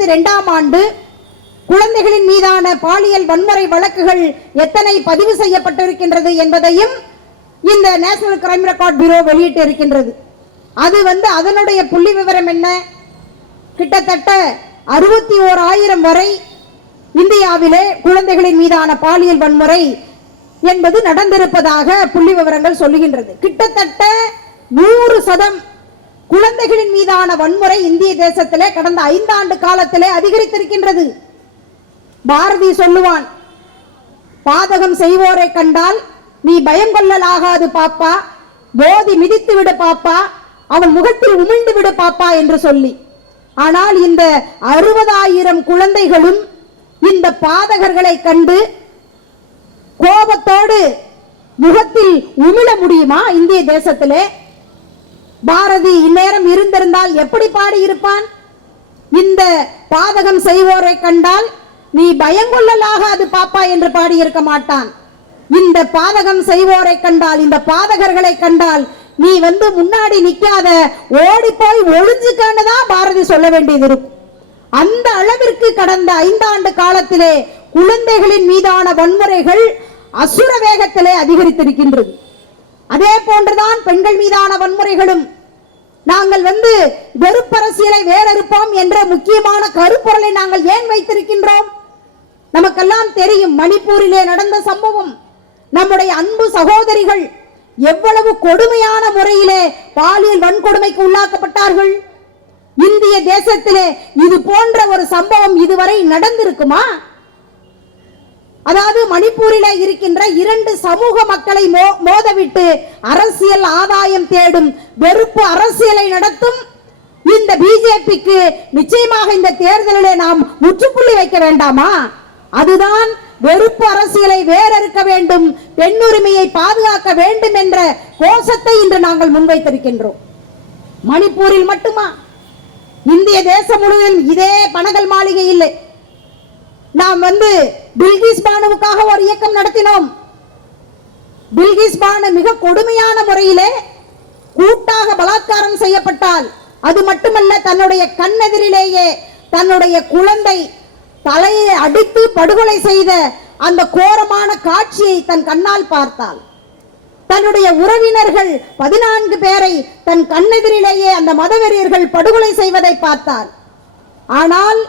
ரெண்டாம் ஆண்டு குழந்தைகளின் மீதான பாலியல் வன்முறை வழக்குகள் எத்தனை பதிவு செய்யப்பட்டிருக்கின்றது என்பதையும் இந்த நேஷனல் கிரைம் ரெக்கார்ட் பியூரோ வெளியிட்டு இருக்கின்றது அது வந்து அதனுடைய புள்ளி விவரம் என்ன? கிட்டத்தட்ட அறுபத்தி ஓர் ஆயிரம் வரை இந்தியாவிலே குழந்தைகளின் மீதான பாலியல் வன்முறை என்பது நடந்திருப்பதாக புள்ளி விவரங்கள் சொல்லுகின்றது. கிட்டத்தட்ட நூறு சதம் குழந்தைகளின் மீதான வன்முறை இந்திய தேசத்திலே கடந்த ஐந்தாண்டு காலத்திலே அதிகரித்திருக்கின்றது. பாரதி சொல்லுவான் பாதகம் செய்வோரை கண்டால் நீ பயம் கொள்ளலாகாது பாப்பா. போதி மிதித்து விடு பாப்பா. அவன் முகத்தில் உமிழ்ந்து விடு பாப்பா என்று சொல்லி. ஆனால் இந்த அறுபதாயிரம் குழந்தைகளும் இந்த பாதகர்களை கண்டு கோபத்தோடு முகத்தில் உமிழ முடியுமா இந்திய தேசத்திலே? பாரதி இந்நேரம் இருந்திருந்தால் எப்படி பாடியிருப்பான்? இந்த பாதகம் செய்வோரை கண்டால் நீ பயங்கொள்ளலாகாது பாப்பா என்று பாடியிருக்க மாட்டான். இந்த பாதகம் செய்வோரை கண்டால் இந்த பாதகர்களை கண்டால் நீ வந்து முன்னாடி நிக்காத ஓடி போய் ஒழிஞ்சுக்கன்னு தான் பாரதி சொல்ல வேண்டியது இருக்கும். அந்த அளவிற்கு கடந்த ஐந்தாண்டு காலத்திலே குழந்தைகளின் மீதான வன்முறைகள் அசுர வேகத்திலே அதிகரித்திருக்கின்றது. அதே போன்றுதான் பெண்கள் மீதான வன்முறைகளும். நாங்கள் வந்து வெறுப்பரசியலை வேறறுப்போம் என்ற முக்கியமான கருப்பொருளை நாங்கள் ஏன் வைத்திருக்கின்றோம்? நமக்கெல்லாம் தெரியும் மணிப்பூரிலே நடந்த சம்பவம். நம்முடைய அன்பு சகோதரிகள் எவ்வளவு கொடுமையான முறையிலே பாலியல் வன்கொடுமைக்கு உள்ளாக்கப்பட்டார்கள். இந்திய தேசத்திலே இது போன்ற ஒரு சம்பவம் இதுவரை நடந்திருக்குமா? அதாவது மணிப்பூரில இருக்கின்ற இரண்டு சமூக மக்களை மோ- மோதவிட்டு அரசியல் ஆதாயம் தேடும் வெறுப்பு அரசியலை நடத்தும் இந்த பிஜேபிக்கு நிச்சயமாக இந்த தேர்தலிலே நாம் முற்றுப்புள்ளி வைக்க வேண்டாமா? அதுதான் வெறுப்பு அரசியலை வேறறுக்க வேண்டும் பெண்ணுரிமையை பாதுகாக்க வேண்டும் என்ற கோஷத்தை இன்று நாங்கள் முன்வைத்திருக்கின்றோம். மணிப்பூரில் மட்டுமா? இந்திய தேசம் முழுவதும் இதே பனகல் மாளிகை இல்லை. நாம் வந்து பில்கிஸ் பானுவுக்காக ஒரு இயக்கம் நடத்தினோம். பில்கிஸ் பானு மிக கொடுமையான முறையிலே கூட்டாக பலாத்காரம் செய்யப்பட்டால் அது மட்டுமல்ல தன்னுடைய கண்ணெதிரிலேயே தன்னுடைய குழந்தை தலையை அடித்து படுகொலை செய்த அந்த கோரமான காட்சியை தன் கண்ணால் பார்த்தாள். தன்னுடைய உறவினர்கள் பதினான்கு பேரை தன் கண்ணெதிரிலேயே அந்த மதவெறியர்கள் படுகொலை செய்வதை பார்த்தார். ஆனால்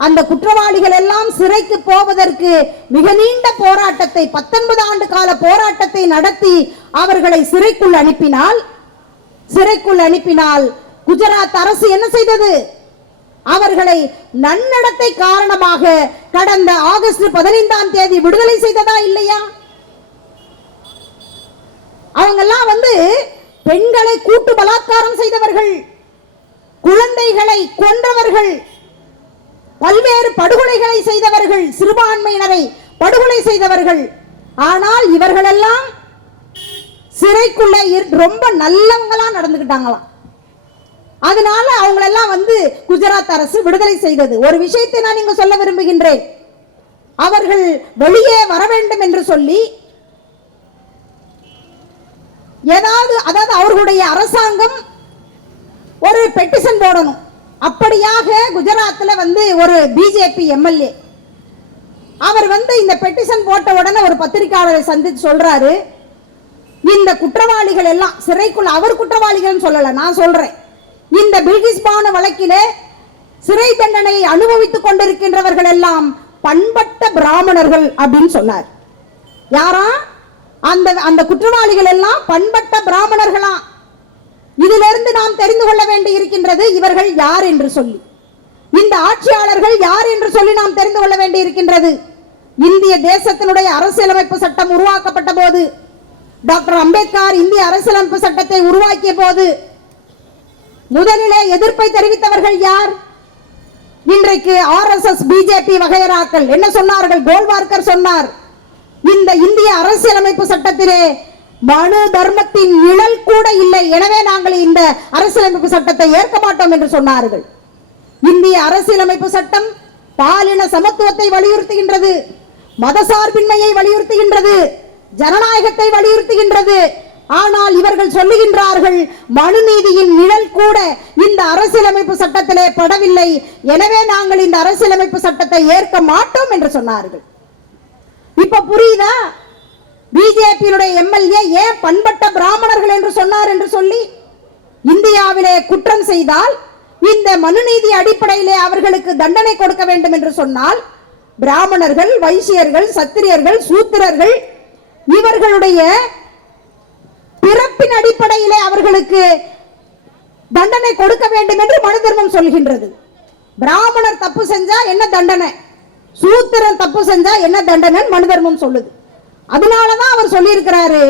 அந்த குற்றவாளிகள் எல்லாம் சிறைக்கு போவதற்கு மிக நீண்ட போராட்டத்தை பத்தொன்பது ஆண்டு கால போராட்டத்தை நடத்தி அவர்களை சிறைக்குள் அனுப்பினால் சிறைக்குள் அனுப்பினால் குஜராத் அரசு என்ன செய்தது? அவர்களை நன்னடத்தை காரணமாக கடந்த ஆகஸ்ட் பதினைந்தாம் தேதி விடுதலை செய்ததா இல்லையா? அவங்கெல்லாம் வந்து பெண்களை கூட்டு பலாத்காரம் செய்தவர்கள் குழந்தைகளை கொன்றவர்கள் பல்வேறு படுகொலைகளை செய்தவர்கள் சிறுபான்மையினரை படுகொலை செய்தவர்கள். ஆனால் இவர்களெல்லாம் சிறைக்குள்ள இரு- ரொம்ப நல்லவங்களா நடந்துக்கிட்டாங்களாம். அதனால அவங்களெல்லாம் வந்து குஜராத் அரசு விடுதலை செய்தது. ஒரு விஷயத்தை நான் இங்கு சொல்ல விரும்புகின்றேன். அவர்கள் வெளியே வர வேண்டும் என்று சொல்லி ஏதாவது அதாவது அவர்களுடைய அரசாங்கம் ஒரு பெட்டிஷன் போடணும். அப்படியாக குஜராத்தில் வந்து ஒரு பிஜேபி எம்எல்ஏ அவர் வந்து இந்த பெட்டிஷன் போட்ட உடனே ஒரு பத்திரிகையாளரை சந்தித்து சொல்றாரு. இந்த குற்றவாளிகள் எல்லாம் சிறைக்குள்ள அவர் குற்றவாளிகள் சொல்லல நான் சொல்றேன். இந்த பில்கிஸ் பானு வழக்கிலே சிறை தண்டனையை அனுபவித்துக் கொண்டிருக்கின்றவர்கள் எல்லாம் பண்பட்ட பிராமணர்கள் அப்படின்னு சொன்னார். யாரா? அந்த அந்த குற்றவாளிகள் எல்லாம் பண்பட்ட பிராமணர்களா? இதிலிருந்து நாம் தெரிந்து கொள்ள வேண்டி இருக்கின்றது இவர்கள் யார் என்று சொல்லி. இந்த ஆட்சியாளர்கள் யார் என்று சொல்லி நாம் தெரிந்து கொள்ள வேண்டி இருக்கின்றது இந்திய தேசத்தினுடைய அரசியலமைப்பு சட்டம் உருவாக்கப்பட்ட போது டாக்டர் அம்பேத்கர் இந்திய அரசியலமைப்பு சட்டத்தை உருவாக்கிய போது முதலிலே எதிர்ப்பை தெரிவித்தவர்கள் யார்? இன்றைக்கு ஆர்எஸ்எஸ் பிஜேபி வகையராக்கள். என்ன சொன்னார்கள்? கோல்வார்கர் சொன்னார். இந்த இந்திய அரசியலமைப்பு சட்டத்திலே மனு தர்மத்தின் நிழல் கூட இல்லை. எனவே நாங்கள் இந்த அரசியலமைப்பு சட்டத்தை ஏற்க மாட்டோம் என்று சொன்னார்கள். இந்திய அரசியலமைப்பு சட்டம் பாலின சமத்துவத்தை வலியுறுத்துகின்றது மதசார்பின்மையை வலியுறுத்துகின்றது ஜனநாயகத்தை வலியுறுத்துகின்றது. ஆனால் இவர்கள் சொல்லுகின்றார்கள் மனுநீதியின் நிழல் கூட இந்த அரசியலமைப்பு சட்டத்திலே படவில்லை. எனவே நாங்கள் இந்த அரசியலமைப்பு சட்டத்தை ஏற்க மாட்டோம் என்று சொன்னார்கள். இப்ப புரியுதா? பிஜேபியினுடைய எம்எல்ஏ ஏன் பண்பட்ட பிராமணர்கள் என்று சொன்னார் என்று சொல்லி இந்தியாவிலே குற்றம் செய்தால் இந்த மனுநீதி அடிப்படையிலே அவர்களுக்கு தண்டனை கொடுக்க வேண்டும் என்று சொன்னால் பிராமணர்கள் வைசியர்கள் சத்திரியர்கள் சூத்திரர்கள் இவர்களுடைய பிறப்பின் அடிப்படையிலே அவர்களுக்கு தண்டனை கொடுக்க வேண்டும் என்று மனு தர்மம் சொல்கின்றது. பிராமணர் தப்பு செஞ்சா என்ன தண்டனை? சூத்திரன் தப்பு செஞ்சா என்ன தண்டனை மனு தர்மம் சொல்லுது. அதனாலதான் அவர் சொல்லியிருக்கிறாரு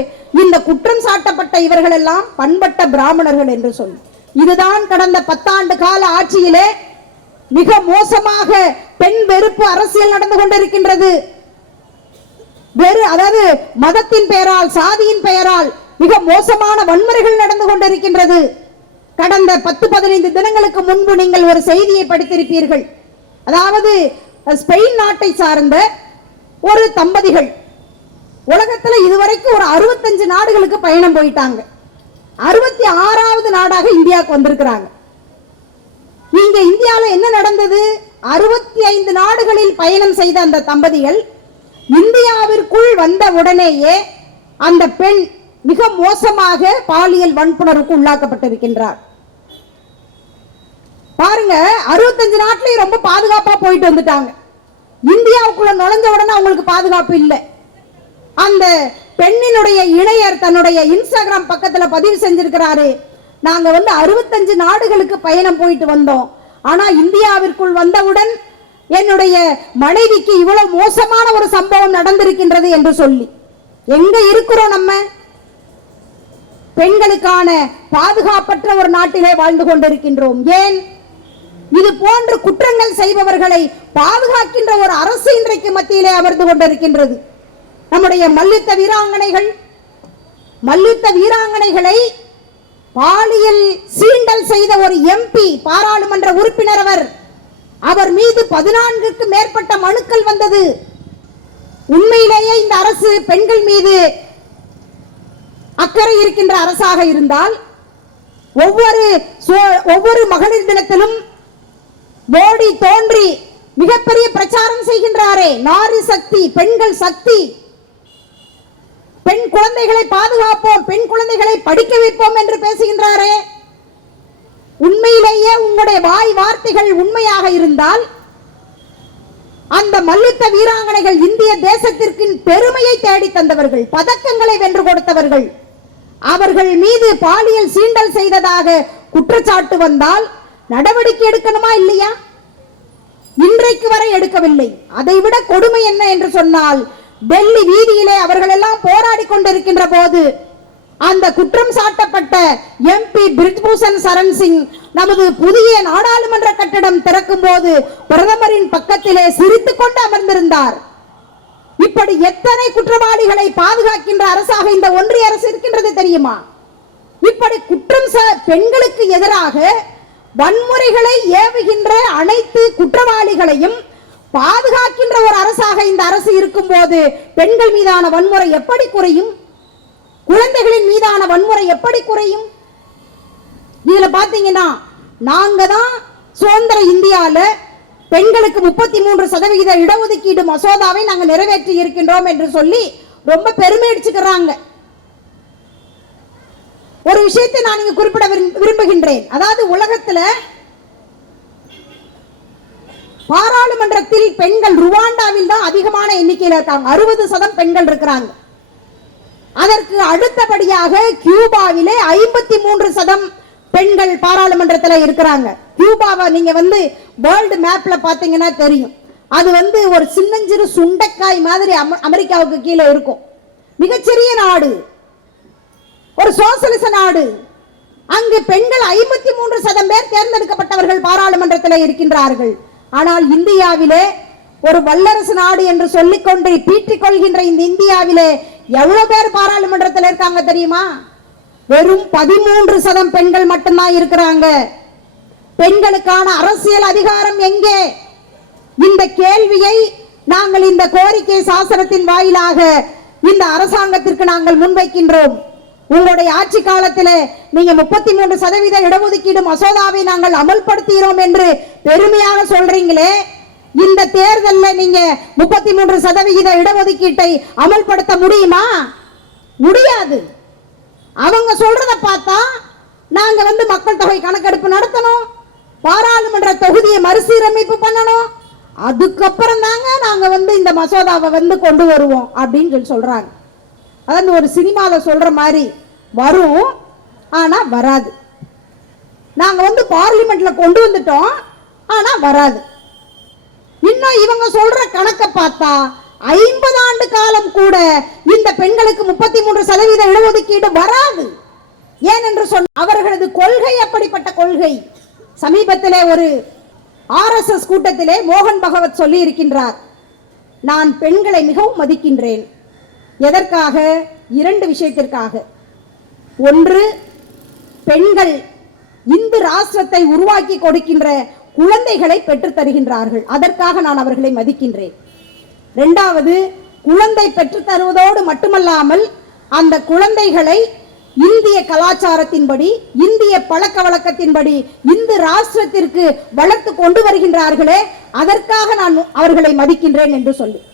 இந்த குற்றம் சாட்டப்பட்ட இவர்கள் எல்லாம் பண்பட்ட பிராமணர்கள் என்று சொல்லி. இதுதான் கடந்த பத்தாண்டு கால ஆட்சியிலே மிக மோசமாக பெண் வெறுப்பு அரசியல் நடந்து கொண்டிருக்கின்றது. வெறு அதாவது மதத்தின் பெயரால் சாதியின் பெயரால் மிக மோசமான வன்முறைகள் நடந்து கொண்டிருக்கின்றது. கடந்த பத்து பதினைந்து தினங்களுக்கு முன்பு நீங்கள் ஒரு செய்தியை படித்திருப்பீர்கள். அதாவது ஸ்பெயின் நாட்டை சார்ந்த ஒரு தம்பதிகள் உலகத்துல இதுவரைக்கும் ஒரு அறுபத்தஞ்சு நாடுகளுக்கு பயணம் போயிட்டாங்க. அறுபத்தி ஆறாவது நாடாக இந்தியாவுக்கு வந்திருக்கிறாங்க. இங்க இந்தியால என்ன நடந்தது? அறுபத்தி ஐந்து நாடுகளில் பயணம் செய்த அந்த தம்பதிகள் இந்தியாவிற்குள் வந்த உடனேயே அந்த பெண் மிக மோசமாக பாலியல் வன்புணர்வுக்கு உள்ளாக்கப்பட்டிருக்கின்றார். பாருங்க அறுபத்தஞ்சு நாட்டிலையும் ரொம்ப பாதுகாப்பா போயிட்டு வந்துட்டாங்க. இந்தியாவுக்குள்ள நுழைஞ்ச உடனே அவங்களுக்கு பாதுகாப்பு இல்லை. அந்த பெண்ணினுடைய இணையர் தன்னுடைய இன்ஸ்டாகிராம் பக்கத்துல பதிவு செஞ்சிருக்கிறாரு. நாங்க வந்து அறுபத்தஞ்சு நாடுகளுக்கு பயணம் போயிட்டு வந்தோம். ஆனா இந்தியாவிற்குள் வந்தவுடன் என்னுடைய மனைவிக்கு இவ்வளவு மோசமான ஒரு சம்பவம் நடந்திருக்கின்றது என்று சொல்லி. எங்க இருக்கிறோம் நம்ம? பெண்களுக்கான பாதுகாப்பற்ற ஒரு நாட்டிலே வாழ்ந்து கொண்டிருக்கின்றோம். ஏன்? இது போன்று குற்றங்கள் செய்பவர்களை பாதுகாக்கின்ற ஒரு அரசு இன்றைக்கு மத்தியிலே அமர்ந்து கொண்டிருக்கின்றது. நம்முடைய மல்யுத்த வீராங்கனைகள் மல்யுத்த வீராங்கனைகளை பாலியல் சீண்டல் செய்த ஒரு எம்பி பாராளுமன்ற உறுப்பினர் அவர். அவர் மீது பதினான்குக்கு மேற்பட்ட மனுக்கள் வந்தது. உண்மையிலேயே இந்த அரசு பெண்கள் மீது அக்கறை இருக்கின்ற அரசாக இருந்தால் ஒவ்வொரு சோ- ஒவ்வொரு மகளிர் தினத்திலும் மோடி தோன்றி மிகப்பெரிய பிரச்சாரம் செய்கின்றாரே. நாரி சக்தி பெண்கள் சக்தி. பெண் குழந்தைகளை பாதுகாப்போம் பெண் குழந்தைகளை படிக்க வைப்போம் என்று பேசுகின்றாரே. உண்மையிலேயே உங்களுடைய வாய் வார்த்தைகள் உண்மையாக இருந்தால் அந்த மல்யுத்த வீராங்கனைகள் இந்திய தேசத்திற்கு பெருமையை தேடி தந்தவர்கள் பதக்கங்களை வென்று கொடுத்தவர்கள் அவர்கள் மீது பாலியல் சீண்டல் செய்ததாக குற்றச்சாட்டு வந்தால் நடவடிக்கை எடுக்கணுமா இல்லையா? இன்றைக்கு வரை எடுக்கவில்லை. அதைவிட கொடுமை என்ன என்று சொன்னால் டெல்லி வீதியிலே அவர்கள் எல்லாம் போராடி கொண்டிருக்கின்ற போது அந்த குற்றம் சாட்டப்பட்ட எம்பி பிரிஜ்பூஷன் சரண் சிங் நமது புதிய நாடாளுமன்ற கட்டடம் திறக்கும் போது பிரதமரின் பக்கத்திலே சிரித்துக் கொண்டு அமர்ந்திருந்தார். இப்படி எத்தனை குற்றவாளிகளை பாதுகாக்கின்ற அரசாக இந்த ஒன்றிய அரசு இருக்கின்றது தெரியுமா? இப்படி குற்றம் சா- பெண்களுக்கு எதிராக வன்முறைகளை ஏவுகின்ற அனைத்து குற்றவாளிகளையும் பாதுகாக்கின்ற ஒரு அரசாக இந்த அரசு இருக்கும் போது பெண்கள் மீதான வன்முறை எப்படி குறையும்? குழந்தைகளின் மீதான வன்முறை எப்படி குறையும்? இதுல பாத்தீங்கன்னா நாங்க தான் சுதந்திர இந்தியால பெண்களுக்கு முப்பத்தி மூன்று சதவிகித இடஒதுக்கீடு மசோதாவை நாங்க நிறைவேற்றி இருக்கின்றோம் என்று சொல்லி ரொம்ப பெருமை அடிச்சுக்கிறாங்க. ஒரு விஷயத்தை நான் இங்க குறிப்பிட விரும்புகின்றேன். அதாவது உலகத்துல பாராளுமன்றத்தில் பெண்கள் ருவாண்டாவில் தான் அதிகமான எண்ணிக்கையில் இருக்காங்க. அறுபது சதம் பெண்கள் இருக்கிறாங்க. அதற்கு அடுத்தபடியாக கியூபாவிலே ஐம்பத்தி மூன்று சதம் பெண்கள் பாராளுமன்றத்தில் இருக்கிறாங்க. கியூபாவை நீங்க வந்து வேர்ல்டு மேப்ல பாத்தீங்கன்னா தெரியும். அது வந்து ஒரு சின்னஞ்சிறு சுண்டைக்காய் மாதிரி அமெரிக்காவுக்கு கீழே இருக்கும். மிகச்சிறிய நாடு. ஒரு சோசலிச நாடு. அங்கு பெண்கள் ஐம்பத்தி மூன்று சதம் பேர் தேர்ந்தெடுக்கப்பட்டவர்கள் பாராளுமன்றத்தில் இருக்கின்றார்கள். ஆனால் இந்தியாவிலே ஒரு வல்லரசு நாடு என்று சொல்லிக்கொண்டு பீட்டிக் கொள்கின்ற இந்த இந்தியாவிலே எவ்வளவு பேர் பாராளுமன்றத்தில் இருக்காங்க தெரியுமா? வெறும் பதிமூன்று சதம் பெண்கள் மட்டும்தான் இருக்கிறாங்க. பெண்களுக்கான அரசியல் அதிகாரம் எங்கே? இந்த கேள்வியை நாங்கள் இந்த கோரிக்கை சாசனத்தின் வாயிலாக இந்த அரசாங்கத்திற்கு நாங்கள் முன்வைக்கின்றோம். உங்களுடைய ஆட்சி காலத்தில் நீங்க முப்பத்தி மூன்று சதவீத இடஒதுக்கீடு மசோதாவை நாங்கள் அமல்படுத்துகிறோம் என்று பெருமையாக சொல்றீங்களே இந்த தேர்தலில் நீங்க முப்பத்தி மூன்று சதவிகித இடஒதுக்கீட்டை அமல்படுத்த முடியுமா? முடியாது. அவங்க சொல்றத பார்த்தா நாங்க வந்து மக்கள் தொகை கணக்கெடுப்பு நடத்தணும் பாராளுமன்ற தொகுதியை மறுசீரமைப்பு பண்ணணும் அதுக்கப்புறம் தாங்க நாங்க வந்து இந்த மசோதாவை வந்து கொண்டு வருவோம் அப்படின்னு சொல்லி சொல்றாங்க. அதாவது ஒரு சினிமாவில் சொல்கிற மாதிரி வரும் ஆனால் வராது. நாங்கள் வந்து பார்லிமெண்ட்டில் கொண்டு வந்துட்டோம் ஆனால் வராது. இன்னும் இவங்க சொல்கிற கணக்கை பார்த்தா ஐம்பது ஆண்டு காலம் கூட இந்த பெண்களுக்கு முப்பத்தி மூன்று சதவீத இடஒதுக்கீடு வராது. ஏனென்று சொன்ன அவர்களது கொள்கை அப்படிப்பட்ட கொள்கை. சமீபத்தில் ஒரு ஆர்எஸ்எஸ் கூட்டத்திலே மோகன் பகவத் சொல்லி இருக்கின்றார் நான் பெண்களை மிகவும் மதிக்கின்றேன். எதற்காக? இரண்டு விஷயத்திற்காக. ஒன்று பெண்கள் இந்து ராஷ்டிரத்தை உருவாக்கி கொடுக்கின்ற குழந்தைகளை பெற்றுத் தருகின்றார்கள். அதற்காக நான் அவர்களை மதிக்கின்றேன். இரண்டாவது குழந்தை பெற்றுத் தருவதோடு மட்டுமல்லாமல் அந்த குழந்தைகளை இந்திய கலாச்சாரத்தின்படி இந்திய பழக்க வழக்கத்தின்படி இந்து ராஷ்டிரத்திற்கு வளர்த்து கொண்டு வருகின்றார்களே அதற்காக நான் அவர்களை மதிக்கின்றேன் என்று சொல்லி.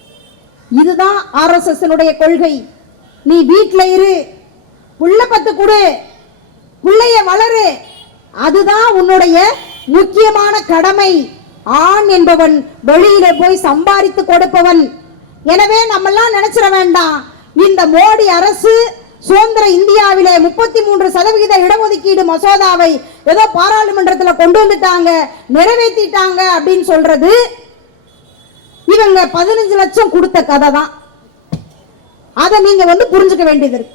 இதுதான் ஆர்எஸ்எஸ்னுடைய கொள்கை. நீ வீட்டில் இரு. புள்ள பத்து கொடு. பிள்ளைய வளரு. அதுதான் உன்னுடைய முக்கியமான கடமை. ஆண் என்பவன் வெளியில போய் சம்பாதித்து கொடுப்பவன். எனவே நம்மெல்லாம் நினைச்சிட வேண்டாம். இந்த மோடி அரசு சுதந்திர இந்தியாவிலே முப்பத்தி மூன்று சதவிகித இடஒதுக்கீடு மசோதாவை ஏதோ பாராளுமன்றத்தில் கொண்டு வந்துட்டாங்க நிறைவேற்றிட்டாங்க அப்படின்னு சொல்றது இவங்க பதினஞ்சு லட்சம் கொடுத்த கதை தான் அதை நீங்க வந்து புரிஞ்சுக்க வேண்டியது இருக்கு.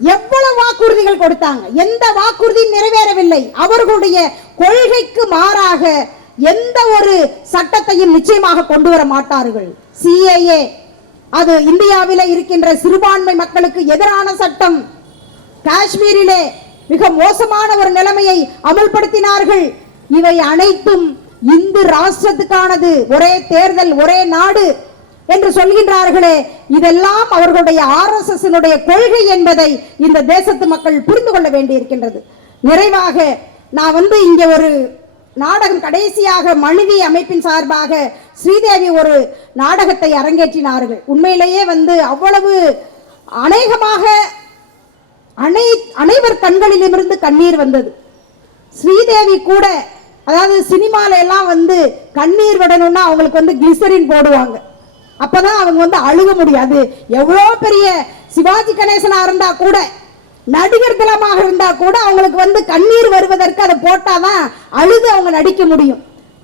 எவ்வளவு வாக்குறுதிகள் கொடுத்தாங்க? எந்த வாக்குறுதியும் நிறைவேறவில்லை. அவர்களுடைய கொள்கைக்கு மாறாக எந்த ஒரு சட்டத்தையும் நிச்சயமாக கொண்டு வர மாட்டார்கள். சிஏஏ அது இந்தியாவில இருக்கின்ற சிறுபான்மை மக்களுக்கு எதிரான சட்டம். காஷ்மீரிலே மிக மோசமான ஒரு நிலைமையை அமல்படுத்தினார்கள். இவை அனைத்தும் இந்து ராஷ்டிரத்துக்கானது ஒரே தேர்தல் ஒரே நாடு என்று சொல்கின்றார்களே. இதெல்லாம் அவர்களுடைய ஆர்எஸ்எஸ்னுடைய கொள்கை என்பதை இந்த தேசத்து மக்கள் புரிந்து கொள்ள வேண்டியிருக்கின்றது. நிறைவாக நான் வந்து இங்கே ஒரு நாடகம் கடைசியாக மனுவி அமைப்பின் சார்பாக ஸ்ரீதேவி ஒரு நாடகத்தை அரங்கேற்றினார்கள். உண்மையிலேயே வந்து அவ்வளவு அநேகமாக அனை அனைவர் கண்களிலிருந்து கண்ணீர் வந்தது. ஸ்ரீதேவி கூட அதாவது சினிமால எல்லாம் வந்து கண்ணீர் விடணும்னா அவங்களுக்கு வந்து கிளிசரின் போடுவாங்க. அப்பதான் அவங்க வந்து அழுக முடியாது. எவ்வளோ பெரிய சிவாஜி கணேசனா இருந்தா கூட நடிகர் திலமாக இருந்தா கூட அவங்களுக்கு வந்து கண்ணீர் வருவதற்கு அதை போட்டாதான் அழுது அவங்க நடிக்க முடியும்.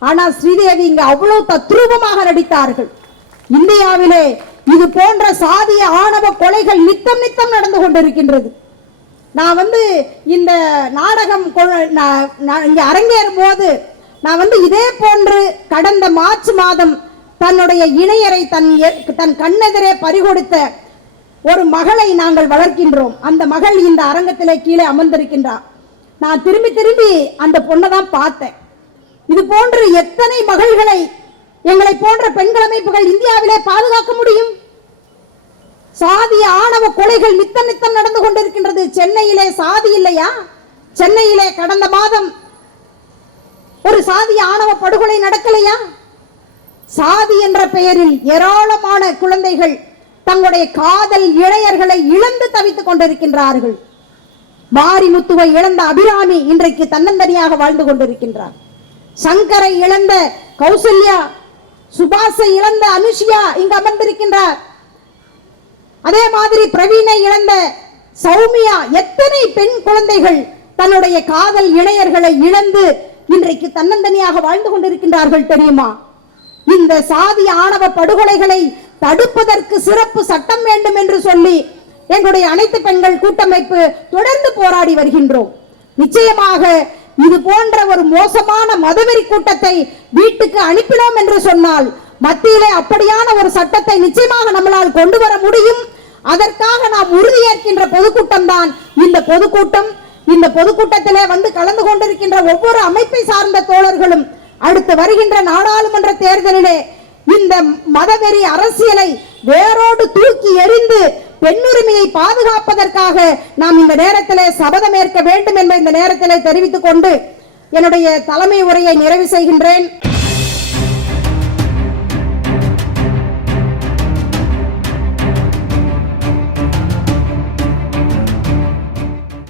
ஆனா ஸ்ரீதேவி இங்க அவ்வளவு தத்ரூபமாக நடித்தார்கள். இந்தியாவிலே இது போன்ற சாதிய ஆணவ கொலைகள் நித்தம் நித்தம் நடந்து கொண்டிருக்கின்றது. நான் வந்து இந்த நாடகம் கொ- இங்க அரங்கேறும் போது நான் வந்து இதே போன்று கடந்த மார்ச் மாதம் தன்னுடைய இணையரை தன் தன் கண்ணெதிரே பறிகொடுத்த ஒரு மகளை நாங்கள் வளர்க்கின்றோம். அந்த மகள் இந்த அரங்கத்திலே கீழே அமர்ந்திருக்கின்றார் நான் திரும்பி திரும்பி அந்த பொண்ணை தான் பார்த்தேன். இது போன்று எத்தனை மகள்களை எங்களை போன்ற பெண்கள் அமைப்புகள் இந்தியாவிலே பாதுகாக்க முடியும்? சாதிய ஆணவ கொலைகள் நித்தம் நித்தம் நடந்து கொண்டிருக்கின்றது. சென்னையிலே சாதி இல்லையா? சென்னையிலே கடந்த மாதம் ஒரு சாதிய ஆணவ படுகொலை நடக்கலையா? சாதி என்ற பெயரில் ஏராளமான குழந்தைகள் தங்களுடைய காதல் இளையர்களை இழந்து தவித்துக் கொண்டிருக்கின்றார்கள். மாரிமுத்துவை இழந்த அபிராமி இன்றைக்கு தன்னந்தனியாக வாழ்ந்து கொண்டிருக்கின்றார். சங்கரை இழந்த கௌசல்யா சுபாஷை இழந்த அனுஷியா இங்கு அமர்ந்திருக்கின்றார். அதே மாதிரி பிரவீனை இழந்த சௌமியா எத்தனை பெண் குழந்தைகள் தன்னுடைய காதல் இணையர்களை இழந்து இன்றைக்கு தன்னந்தனியாக வாழ்ந்து கொண்டிருக்கின்றார்கள் தெரியுமா? இந்த சாதி ஆணவ படுகொலைகளை தடுப்பதற்கு சிறப்பு சட்டம் வேண்டும் என்று சொல்லி எங்களுடைய அனைத்து பெண்கள் கூட்டமைப்பு தொடர்ந்து போராடி வருகின்றோம். நிச்சயமாக இது போன்ற ஒரு மோசமான மதவெறி கூட்டத்தை வீட்டுக்கு அனுப்பினோம் என்று சொன்னால் மத்தியிலே அப்படியான ஒரு சட்டத்தை நிச்சயமாக நம்மளால் கொண்டு வர முடியும். அதற்காக நாம் உறுதியேற்கின்ற பொதுக்கூட்டம் தான் இந்த பொதுக்கூட்டம். இந்த பொதுக்கூட்டத்திலே வந்து கலந்து கொண்டிருக்கின்ற ஒவ்வொரு அமைப்பை சார்ந்த தோழர்களும் அடுத்து வருகின்ற நாடாளுமன்ற தேர்தலிலே இந்த மதவெறி அரசியலை வேரோடு தூக்கி எறிந்து பெண்ணுரிமையை பாதுகாப்பதற்காக நாம் இந்த நேரத்திலே சபதம் ஏற்க வேண்டும் என்பதை இந்த நேரத்திலே தெரிவித்துக் கொண்டு என்னுடைய தலைமை உரையை நிறைவு செய்கின்றேன்.